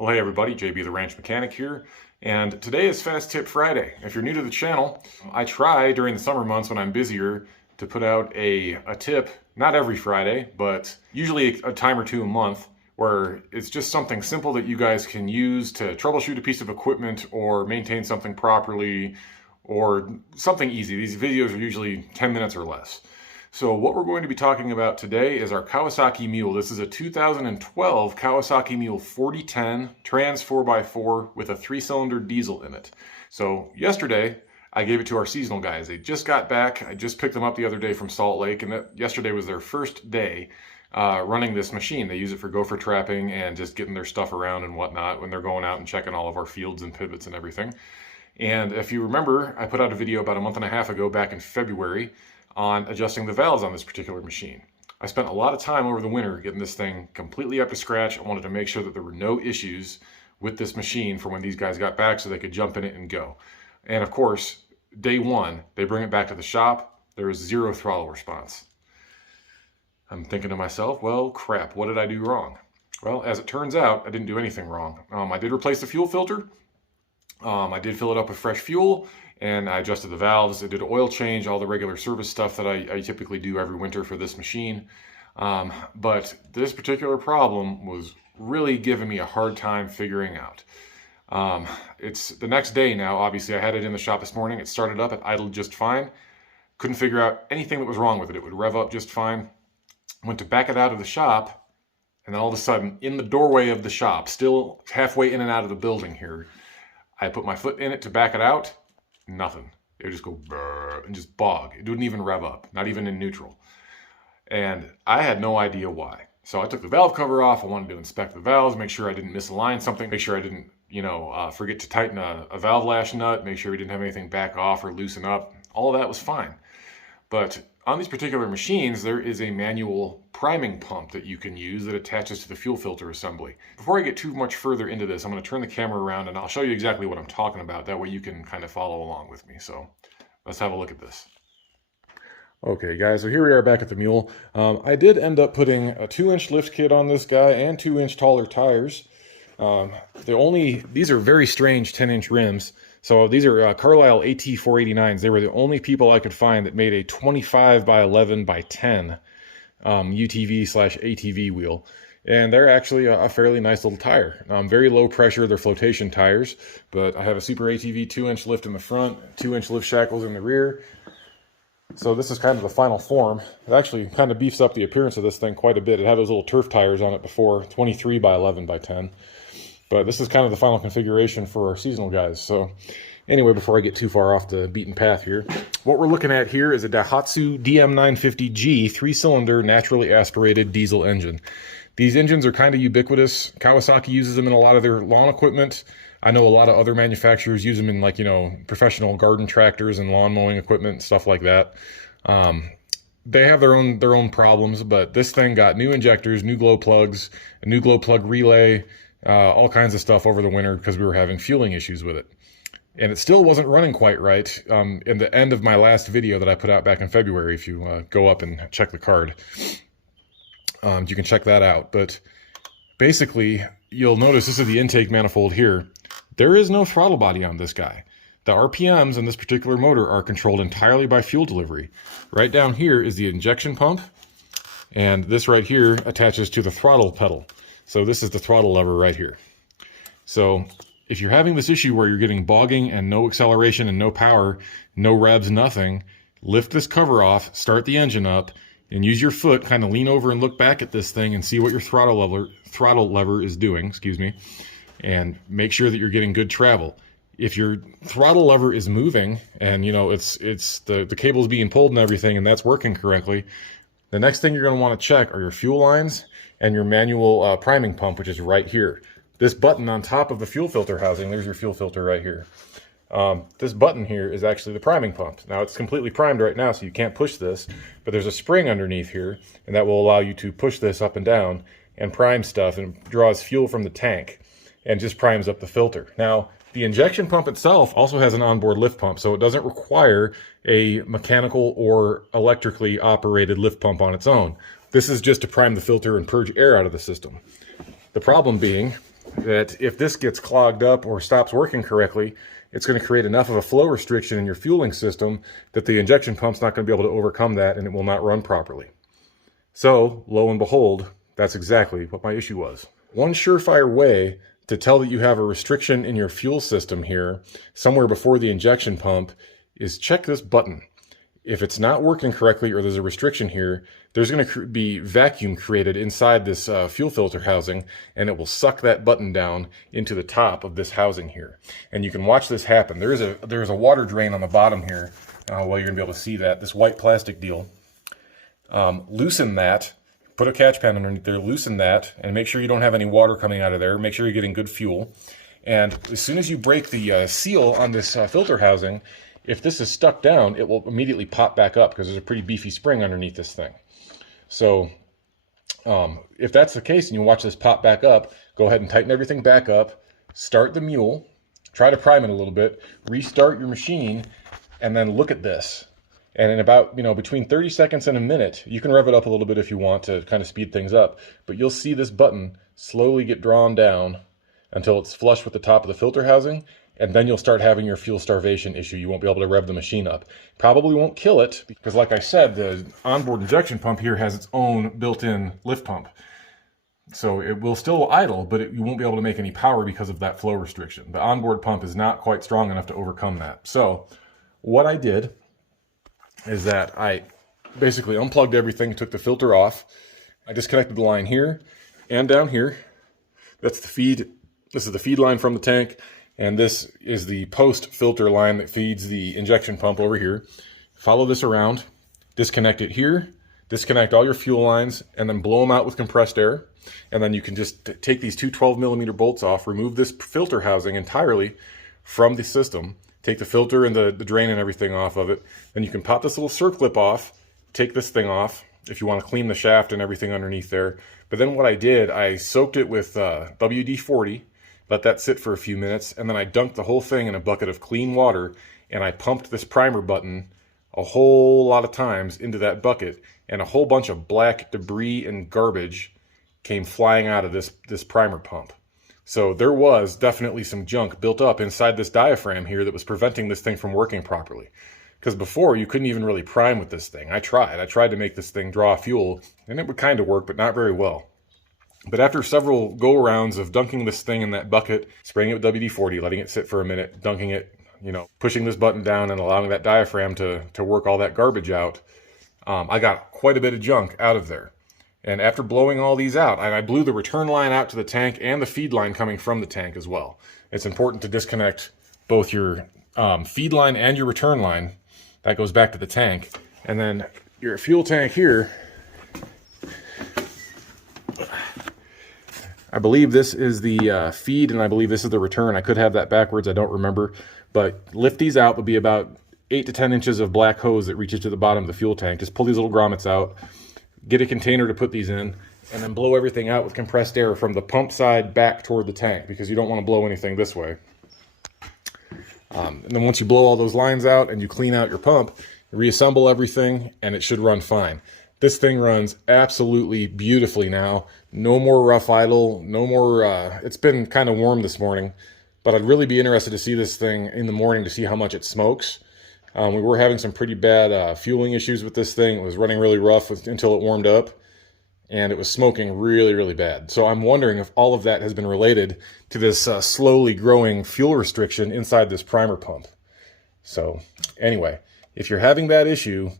Well, hey everybody, JB the Ranch Mechanic here, and today is Fast Tip Friday. If you're new to the channel, I try during the summer months when I'm busier to put out a tip, not every Friday, but usually a time or two a month, where it's just something simple that you guys can use to troubleshoot a piece of equipment or maintain something properly, or something easy. These videos are usually 10 minutes or less. So what we're going to be talking about today is our Kawasaki Mule. This is a 2012 Kawasaki Mule 4010 Trans 4x4 with a 3-cylinder diesel in it. So yesterday, I gave it to our seasonal guys. They just got back. I just picked them up the other day from Salt Lake, and yesterday was their first day running this machine. They use it for gopher trapping and just getting their stuff around and whatnot when they're going out and checking all of our fields and pivots and everything. And if you remember, I put out a video about a month and a half ago back in February on adjusting the valves on this particular machine. I spent a lot of time over the winter getting this thing completely up to scratch. I wanted to make sure that there were no issues with this machine for when these guys got back so they could jump in it and go. And of course, day one, they bring it back to the shop. There is zero throttle response. I'm thinking to myself, well, crap, what did I do wrong? Well, as it turns out, I didn't do anything wrong. I did replace the fuel filter. I did fill it up with fresh fuel, and I adjusted the valves. I did an oil change, all the regular service stuff that I typically do every winter for this machine. But this particular problem was really giving me a hard time figuring out. It's the next day now. Obviously, I had it in the shop this morning. It started up, it idled just fine. Couldn't figure out anything that was wrong with it. It would rev up just fine. Went to back it out of the shop, and then all of a sudden, in the doorway of the shop, still halfway in and out of the building here, I put my foot in it to back it out. Nothing. It would just go brrr and just bog. It wouldn't even rev up, not even in neutral. And I had no idea why. So I took the valve cover off. I wanted to inspect the valves, make sure I didn't misalign something, make sure I didn't, forget to tighten a valve lash nut, make sure we didn't have anything back off or loosen up. All of that was fine. But on these particular machines, there is a manual priming pump that you can use that attaches to the fuel filter assembly. Before I get too much further into this, I'm going to turn the camera around and I'll show you exactly what I'm talking about. That way you can kind of follow along with me. So let's have a look at this. Okay guys, so here we are back at the Mule. I did end up putting a 2-inch lift kit on this guy and 2-inch taller tires. These are very strange 10-inch rims. So these are Carlisle AT489s. They were the only people I could find that made a 25 by 11 by 10 UTV/ATV wheel. And they're actually a fairly nice little tire. Very low pressure, they're flotation tires, but I have a Super ATV 2-inch lift in the front, 2-inch lift shackles in the rear. So this is kind of the final form. It actually kind of beefs up the appearance of this thing quite a bit. It had those little turf tires on it before, 23 by 11 by 10. But this is kind of the final configuration for our seasonal guys. So anyway, before I get too far off the beaten path here, what we're looking at here is a Daihatsu DM950G 3-cylinder naturally aspirated diesel engine. These engines are kind of ubiquitous. Kawasaki uses them in a lot of their lawn equipment. I know a lot of other manufacturers use them in professional garden tractors and lawn mowing equipment, stuff like that. They have their own problems, but this thing got new injectors, new glow plugs, a new glow plug relay, all kinds of stuff over the winter because we were having fueling issues with it. And it still wasn't running quite right. In the end of my last video that I put out back in February, if you go up and check the card, you can check that out. But basically, you'll notice this is the intake manifold here. There is no throttle body on this guy. The RPMs on this particular motor are controlled entirely by fuel delivery. Right down here is the injection pump, and this right here attaches to the throttle pedal. So this is the throttle lever right here. So if you're having this issue where you're getting bogging and no acceleration and no power, no revs, nothing, lift this cover off, start the engine up, and use your foot, kind of lean over and look back at this thing and see what your throttle lever is doing, and make sure that you're getting good travel. If your throttle lever is moving and the cable's being pulled and everything and that's working correctly, the next thing you're going to want to check are your fuel lines and your manual priming pump, which is right here. This button on top of the fuel filter housing, there's your fuel filter right here. This button here is actually the priming pump. Now it's completely primed right now, so you can't push this, but there's a spring underneath here, and that will allow you to push this up and down and prime stuff, and draws fuel from the tank and just primes up the filter. Now, the injection pump itself also has an onboard lift pump, so it doesn't require a mechanical or electrically operated lift pump on its own. This is just to prime the filter and purge air out of the system. The problem being that if this gets clogged up or stops working correctly, it's going to create enough of a flow restriction in your fueling system that the injection pump's not going to be able to overcome that and it will not run properly. So, lo and behold, that's exactly what my issue was. One surefire way to tell that you have a restriction in your fuel system here, somewhere before the injection pump, is check this button. If it's not working correctly or there's a restriction here, there's going to be vacuum created inside this fuel filter housing, and it will suck that button down into the top of this housing here. And you can watch this happen. There's a water drain on the bottom here. Well, you're going to be able to see that, this white plastic deal. Loosen that, put a catch pan underneath there, loosen that, and make sure you don't have any water coming out of there. Make sure you're getting good fuel. And as soon as you break the seal on this filter housing, if this is stuck down, it will immediately pop back up because there's a pretty beefy spring underneath this thing. So if that's the case and you watch this pop back up, go ahead and tighten everything back up, start the Mule, try to prime it a little bit, restart your machine, and then look at this. And in about, between 30 seconds and a minute, you can rev it up a little bit if you want to kind of speed things up, but you'll see this button slowly get drawn down until it's flush with the top of the filter housing, and then you'll start having your fuel starvation issue. You won't be able to rev the machine up. Probably won't kill it, because like I said, the onboard injection pump here has its own built-in lift pump. So it will still idle, but you won't be able to make any power because of that flow restriction. The onboard pump is not quite strong enough to overcome that. So what I did is that I basically unplugged everything, took the filter off. I disconnected the line here and down here. That's the feed. This is the feed line from the tank. And this is the post filter line that feeds the injection pump over here. Follow this around, disconnect it here, disconnect all your fuel lines, and then blow them out with compressed air. And then you can just take these two 12mm bolts off, remove this filter housing entirely from the system, take the filter and the drain and everything off of it. Then you can pop this little circlip off, take this thing off if you want to clean the shaft and everything underneath there. But then what I did, I soaked it with WD-40, let that sit for a few minutes, and then I dunked the whole thing in a bucket of clean water, and I pumped this primer button a whole lot of times into that bucket, and a whole bunch of black debris and garbage came flying out of this primer pump. So there was definitely some junk built up inside this diaphragm here that was preventing this thing from working properly. Because before, you couldn't even really prime with this thing. I tried to make this thing draw fuel, and it would kind of work, but not very well. But after several go-arounds of dunking this thing in that bucket, spraying it with WD-40, letting it sit for a minute, dunking it, pushing this button down and allowing that diaphragm to work all that garbage out, I got quite a bit of junk out of there. And after blowing all these out, I blew the return line out to the tank and the feed line coming from the tank as well. It's important to disconnect both your feed line and your return line. That goes back to the tank. And then your fuel tank here, I believe this is the feed, and I believe this is the return. I could have that backwards, I don't remember. But lift these out, would be about 8 to 10 inches of black hose that reaches to the bottom of the fuel tank. Just pull these little grommets out, get a container to put these in, and then blow everything out with compressed air from the pump side back toward the tank, because you don't want to blow anything this way. And then once you blow all those lines out and you clean out your pump, reassemble everything, and it should run fine. This thing runs absolutely beautifully now. No more rough idle, no more, it's been kind of warm this morning, but I'd really be interested to see this thing in the morning to see how much it smokes. We were having some pretty bad fueling issues with this thing. It was running really rough until it warmed up, and it was smoking really, really bad. So I'm wondering if all of that has been related to this slowly growing fuel restriction inside this primer pump. So anyway, if you're having that issue,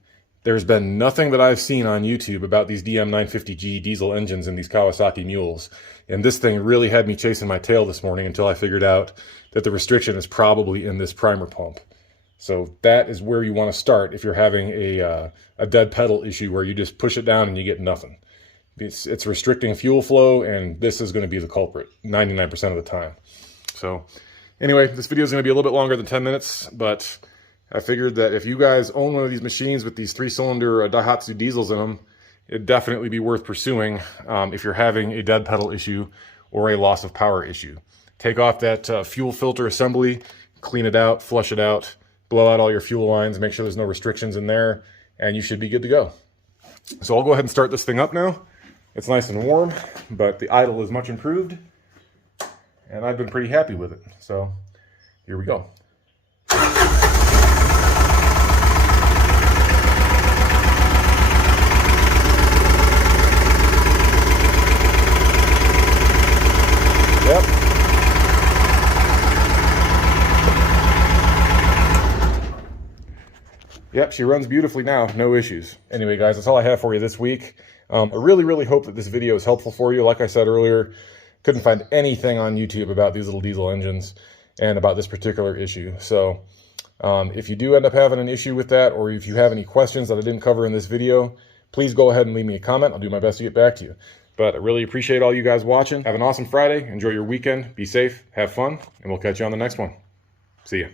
there's been nothing that I've seen on YouTube about these DM950G diesel engines and these Kawasaki Mules. And this thing really had me chasing my tail this morning until I figured out that the restriction is probably in this primer pump. So that is where you want to start if you're having a dead pedal issue where you just push it down and you get nothing. It's restricting fuel flow, and this is going to be the culprit 99% of the time. So anyway, this video is going to be a little bit longer than 10 minutes, but I figured that if you guys own one of these machines with these 3-cylinder Daihatsu diesels in them, it'd definitely be worth pursuing if you're having a dead pedal issue or a loss of power issue. Take off that fuel filter assembly, clean it out, flush it out, blow out all your fuel lines, make sure there's no restrictions in there, and you should be good to go. So I'll go ahead and start this thing up now. It's nice and warm, but the idle is much improved. and I've been pretty happy with it. So here we go. Yep. Yep, she runs beautifully now, no issues. Anyway, guys, that's all I have for you this week. I really hope that this video is helpful for you. Like I said earlier, couldn't find anything on YouTube about these little diesel engines and about this particular issue. So if you do end up having an issue with that, or if you have any questions that I didn't cover in this video, please go ahead and leave me a comment. I'll do my best to get back to you. But I really appreciate all you guys watching. Have an awesome Friday. Enjoy your weekend. Be safe. Have fun. And we'll catch you on the next one. See ya.